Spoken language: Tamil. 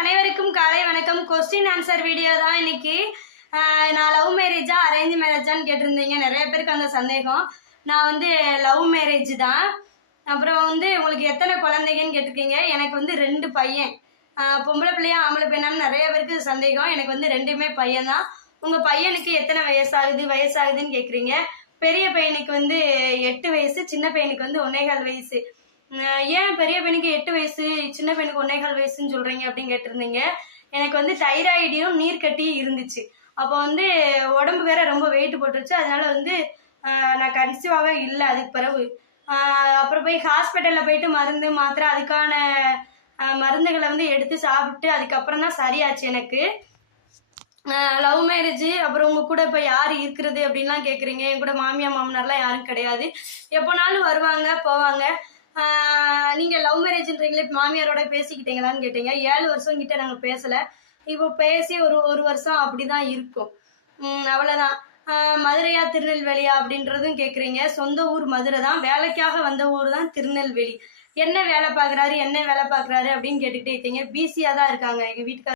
அனைவருக்கும் காலை வணக்கம். கொஸ்டின் ஆன்சர் வீடியோ தான் இன்னைக்கு. நான் லவ் மேரேஜா அரேஞ்ச் மேரேஜான்னு கேட்டிருந்தீங்க. நிறைய பேருக்கு அந்த சந்தேகம். நான் வந்து லவ் மேரேஜ் தான். அப்புறம் வந்து உங்களுக்கு எத்தனை குழந்தைங்கன்னு கேட்டிருக்கீங்க. எனக்கு வந்து ரெண்டு பையன். பொம்பளை பிள்ளையா ஆம்பளை பெண்ணான்னு நிறைய பேருக்கு சந்தேகம். எனக்கு வந்து ரெண்டுமே பையன் தான். உங்கள் பையனுக்கு எத்தனை வயசாகுது வயசாகுதுன்னு கேட்குறீங்க. பெரிய பையனுக்கு வந்து எட்டு வயசு சின்ன பையனுக்கு வந்து ஒன்னேகால் வயசு. ஏன் பெரிய பையனுக்கு எட்டு வயசு? சின்ன பையனுக்கு ஒன்னேகால் வயசுன்னு சொல்கிறீங்க அப்படின்னு கேட்டிருந்தீங்க. எனக்கு வந்து தைராய்டியும் நீர்க்கட்டியும் இருந்துச்சு. அப்போ வந்து உடம்பு வேற ரொம்ப வெயிட் போட்டுருச்சு. அதனால வந்து நான் கன்சீவாகவே இல்லை அதுக்கு பிறகு. அப்புறம் போய் ஹாஸ்பிட்டலில் போயிட்டு மருந்து மாத்திரை அதுக்கான மருந்துகளை வந்து எடுத்து சாப்பிட்டு அதுக்கப்புறம் தான் சரியாச்சு எனக்கு. லவ் மேரேஜ் அப்புறம் உங்க கூட இப்போ யார் இருக்கிறது அப்படின்லாம் கேட்குறீங்க என் கூட மாமியா மாமனார்லாம் யாரும் கிடையாது. எப்போனாலும் வருவாங்க போவாங்க. நீங்கள் நீங்க லவ் மேரேஜ்ன்றீங்களே மாமியாரோட பேசிக்கிட்டீங்களான்னு கேட்டீங்க. ஏழு வருஷம் கிட்ட நாங்கள் பேசலை. இப்போ பேசி ஒரு ஒரு வருஷம் அப்படிதான் இருக்கும். உம் அவ்வளோதான் மதுரையா திருநெல்வேலியா அப்படின்றதும் கேட்குறீங்க சொந்த ஊர் மதுரை தான். வேலைக்காக வந்த ஊர் தான் திருநெல்வேலி. என்ன வேலை பார்க்குறாரு என்ன வேலை பார்க்குறாரு அப்படின்னு கேட்டுக்கிட்டே இருக்கீங்க. பிஸியாக தான் இருக்காங்க எங்கள் வீட்டுக்காரர்